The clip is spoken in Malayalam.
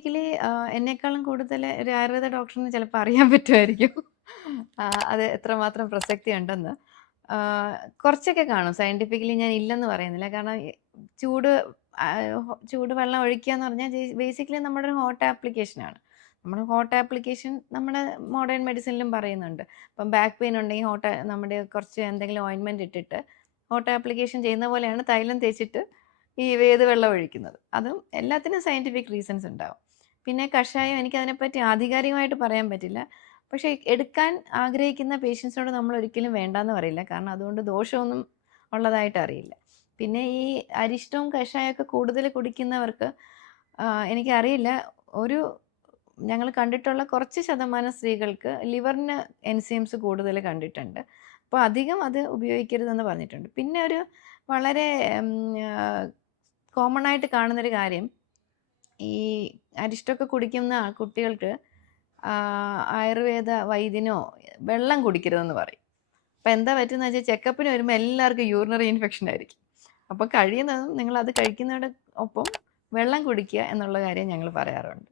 ബേസിക്കലി എന്നെക്കാളും കൂടുതൽ ഒരു ആയുർവേദ ഡോക്ടറിന് ചിലപ്പോൾ അറിയാൻ പറ്റുമായിരിക്കും. അത് എത്രമാത്രം പ്രസക്തി ഉണ്ടെന്ന്. കുറച്ചൊക്കെ കാണും. സയന്റിഫിക്കലി ഞാൻ ഇല്ലെന്ന് പറയുന്നില്ല. കാരണം ചൂട് ചൂട് വെള്ളം ഒഴിക്കുക എന്ന് പറഞ്ഞാൽ ബേസിക്കലി നമ്മുടെ ഒരു ഹോട്ട് ആപ്ലിക്കേഷനാണ്. നമ്മുടെ ഹോട്ട് ആപ്ലിക്കേഷൻ നമ്മുടെ മോഡേൺ മെഡിസിനിലും പറയുന്നുണ്ട്. ഇപ്പം ബാക്ക് പെയിൻ ഉണ്ടെങ്കിൽ നമ്മുടെ കുറച്ച് എന്തെങ്കിലും ഓയിൻമെൻറ്റ് ഇട്ടിട്ട് ഹോട്ട് ആപ്ലിക്കേഷൻ ചെയ്യുന്ന പോലെയാണ് തൈലം തേച്ചിട്ട് ഈ വേത് വെള്ളം ഒഴിക്കുന്നത്. അതും എല്ലാത്തിനും സയന്റിഫിക് റീസൺസ് ഉണ്ടാവും. പിന്നെ കഷായം എനിക്കതിനെപ്പറ്റി ആധികാരികമായിട്ട് പറയാൻ പറ്റില്ല. പക്ഷേ എടുക്കാൻ ആഗ്രഹിക്കുന്ന പേഷ്യൻസിനോട് നമ്മൾ ഒരിക്കലും വേണ്ടാന്ന് പറയില്ല. കാരണം അതുകൊണ്ട് ദോഷമൊന്നും ഉള്ളതായിട്ട് അറിയില്ല. പിന്നെ ഈ അരിഷ്ടവും കഷായമൊക്കെ കൂടുതൽ കുടിക്കുന്നവർക്ക് എനിക്കറിയില്ല, ഞങ്ങൾ കണ്ടിട്ടുള്ള കുറച്ച് ശതമാനം സ്ത്രീകൾക്ക് ലിവറിന് എൻസൈംസ് കൂടുതൽ കണ്ടിട്ടുണ്ട്. അപ്പോൾ അധികം അത് ഉപയോഗിക്കരുതെന്ന് പറഞ്ഞിട്ടുണ്ട്. പിന്നെ ഒരു വളരെ കോമൺ ആയിട്ട് കാണുന്നൊരു കാര്യം, ഈ അരിഷ്ടമൊക്കെ കുടിക്കുന്ന കുട്ടികൾക്ക് ആയുർവേദ വൈദ്യനോ വെള്ളം കുടിക്കരുതെന്ന് പറയും. അപ്പം എന്താ പറ്റുന്നത് വെച്ചാൽ ചെക്കപ്പിന് വരുമ്പോൾ എല്ലാവർക്കും യൂറിനറി ഇൻഫെക്ഷൻ ആയിരിക്കും. അപ്പോൾ കഴിയുന്നതും നിങ്ങൾ അത് കഴിക്കുന്നതിൻ്റെ ഒപ്പം വെള്ളം കുടിക്കുക എന്നുള്ള കാര്യം ഞങ്ങൾ പറയാറുണ്ട്.